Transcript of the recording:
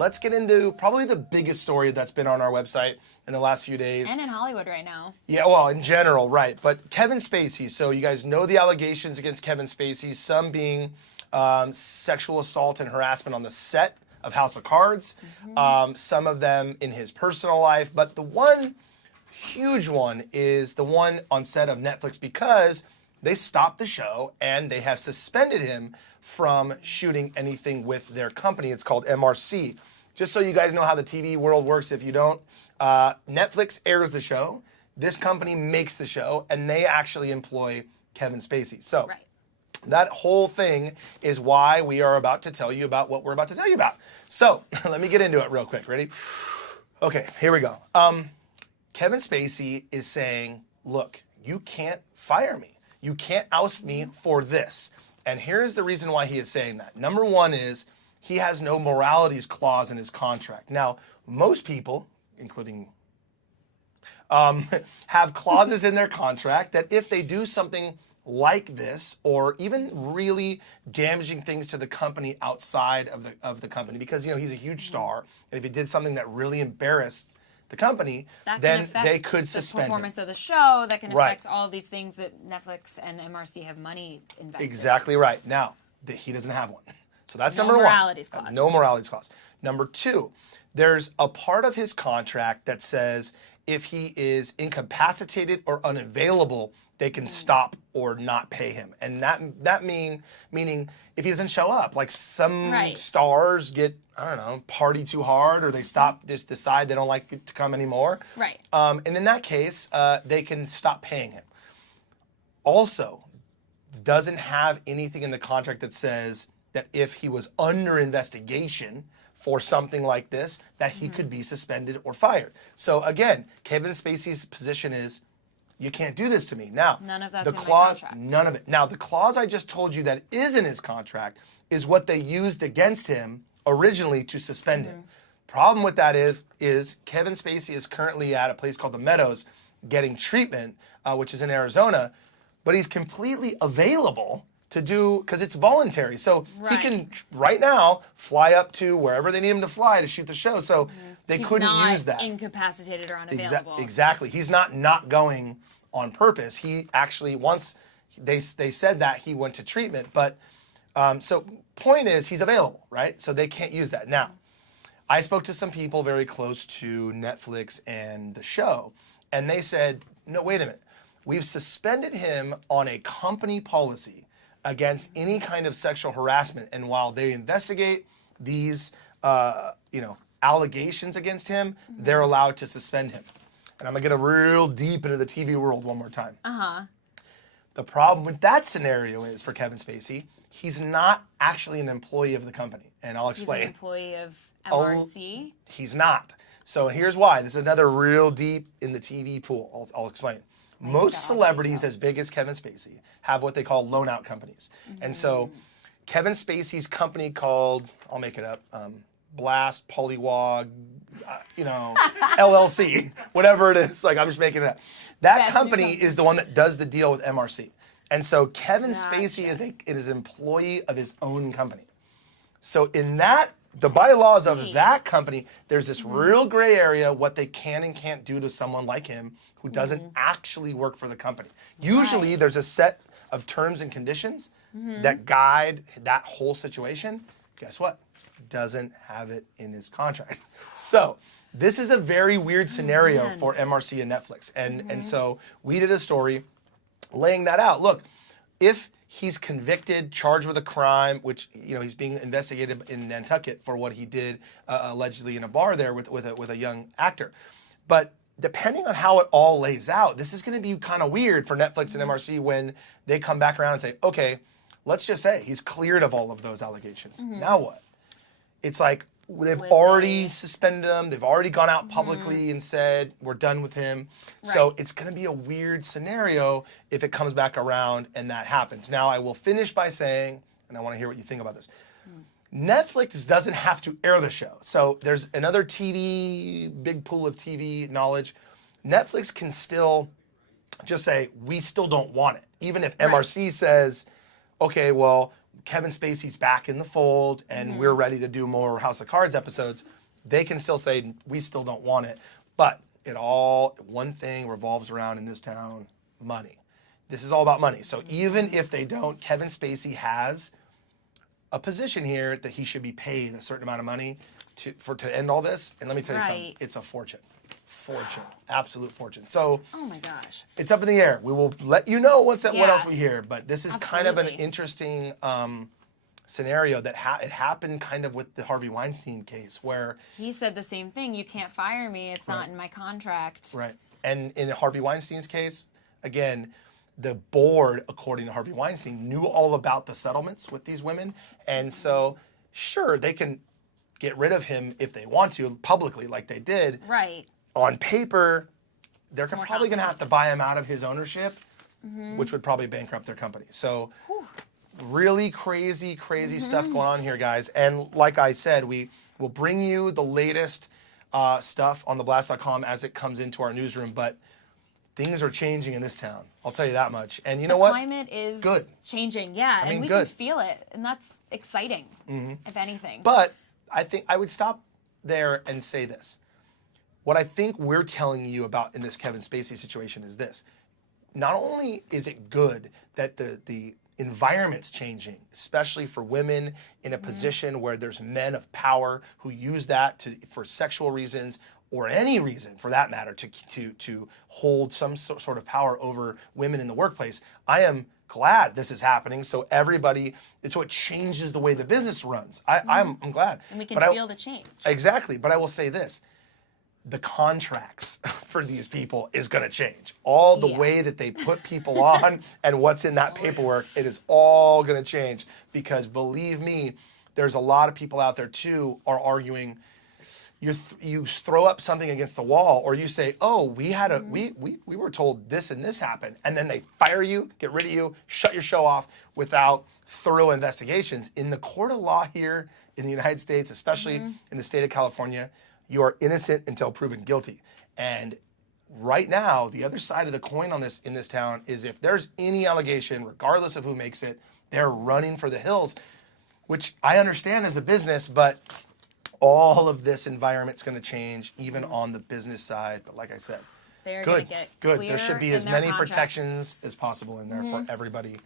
let's get into probably the biggest story that's been on our website in the last few days. And in Hollywood right now. Yeah, well, in general, right. But Kevin Spacey, so you guys know the allegations against Kevin Spacey, some being sexual assault and harassment on the set of House of Cards, some of them in his personal life, but the one huge one is the one on set of Netflix because they stopped the show and they have suspended him from shooting anything with their company. It's called MRC. Just so you guys know how the TV world works, if you don't, Netflix airs the show, this company makes the show, and they actually employ Kevin Spacey. So that whole thing is why we are about to tell you about what we're about to tell you about. So let me get into it real quick. Ready? Okay, here we go. Kevin Spacey is saying, look, you can't fire me. You can't oust me for this. And here's the reason why he is saying that. Number one is he has no moralities clause in his contract. Now, most people, including have clauses in their contract that if they do something like this, or even really damaging things to the company outside of the company, because he's a huge star, and if he did something that really embarrassed the company, then they could suspend the performance him. of the show. That can affect all of these things that Netflix and MRC have money invested. Exactly right. Now, he doesn't have one. So that's no number one. Moralities clause. No moralities clause. Number two, there's a part of his contract that says if he is incapacitated or unavailable, they can stop or not pay him. And that meaning if he doesn't show up, like some stars get, I don't know, party too hard, or they just decide they don't like it to come anymore. Right. And in that case, they can stop paying him. Also, doesn't have anything in the contract that says that if he was under investigation for something like this, that he could be suspended or fired. So again, Kevin Spacey's position is, you can't do this to me. Now, none of that's the in my clause, contract. none of it. Now, the clause I just told you that is in his contract is what they used against him originally to suspend him. Problem with that is Kevin Spacey is currently at a place called the Meadows getting treatment, which is in Arizona, but he's completely available to do, because it's voluntary. So he can, right now, fly up to wherever they need him to fly to shoot the show. So they couldn't use that. He's not incapacitated or unavailable. Exactly. He's not going on purpose. He actually, once they said that, he went to treatment. But, so point is, he's available, right? So they can't use that. Now, I spoke to some people very close to Netflix and the show, and they said, no, wait a minute. We've suspended him on a company policy against any kind of sexual harassment. And while they investigate these, allegations against him, they're allowed to suspend him. And I'm gonna get real deep into the TV world one more time. The problem with that scenario is, for Kevin Spacey, he's not actually an employee of the company. And I'll explain. He's an employee of MRC? He's not. So here's why. This is another real deep in the TV pool. I'll explain. Most celebrities as big as Kevin Spacey have what they call loan-out companies. And so Kevin Spacey's company called, I'll make it up, Blast, Polywog, LLC, whatever it is. Like, I'm just making it up. That company is the one that does the deal with MRC. And so Kevin Spacey is an employee of his own company. So in that, the bylaws of that company, there's this real gray area what they can and can't do to someone like him who doesn't actually work for the company. Usually there's a set of terms and conditions that guide that whole situation. Guess what? Doesn't have it in his contract. So this is a very weird scenario for MRC and Netflix. And so we did a story laying that out. Look, if he's convicted, charged with a crime, which he's being investigated in Nantucket for what he did allegedly in a bar there with a young actor. But depending on how it all lays out, this is going to be kind of weird for Netflix and MRC when they come back around and say, okay, let's just say he's cleared of all of those allegations. Now what? It's like they've already suspended him. They've already gone out publicly and said, we're done with him. So it's going to be a weird scenario if it comes back around and that happens. Now, I will finish by saying, and I want to hear what you think about this. Netflix doesn't have to air the show. So there's another big pool of TV knowledge. Netflix can still just say, we still don't want it. Even if MRC says, okay, well, Kevin Spacey's back in the fold and we're ready to do more House of Cards episodes, they can still say, we still don't want it. But one thing revolves around in this town, money. This is all about money. So even if they don't, Kevin Spacey has a position here that he should be paid a certain amount of money to end all this. And let me tell you something, it's a fortune. Absolute fortune. So, oh my gosh, it's up in the air. We will let you know what else we hear. But this is kind of an interesting scenario that it happened kind of with the Harvey Weinstein case, where he said the same thing. You can't fire me. It's not in my contract. Right. And in Harvey Weinstein's case, again, the board, according to Harvey Weinstein, knew all about the settlements with these women, and so sure they can get rid of him if they want to publicly, like they did. Right. On paper, they're probably going to have to buy him out of his ownership, which would probably bankrupt their company. So really crazy stuff going on here, guys. And like I said, we will bring you the latest stuff on theblast.com as it comes into our newsroom. But things are changing in this town. I'll tell you that much. And you know what? The climate is changing. Yeah, and we can feel it. And that's exciting, if anything. But I think I would stop there and say this. What I think we're telling you about in this Kevin Spacey situation is this. Not only is it good that the environment's changing, especially for women in a position where there's men of power who use that for sexual reasons or any reason for that matter to hold some sort of power over women in the workplace. I am glad this is happening, so it changes the way the business runs. I'm glad. And we can feel the change. Exactly, but I will say this. The contracts for these people is going to change. All the way that they put people on and what's in that paperwork, it is all going to change, because believe me, there's a lot of people out there too are arguing. You throw up something against the wall, or you say, "Oh, we were told this and this happened," and then they fire you, get rid of you, shut your show off without thorough investigations. In the court of law here in the United States, especially in the state of California, you are innocent until proven guilty. And right now, the other side of the coin on this in this town is if there's any allegation, regardless of who makes it, they're running for the hills, which I understand as a business, but all of this environment's going to change, even on the business side. But like I said, they're going to get good. There should be as many protections as possible in there for everybody.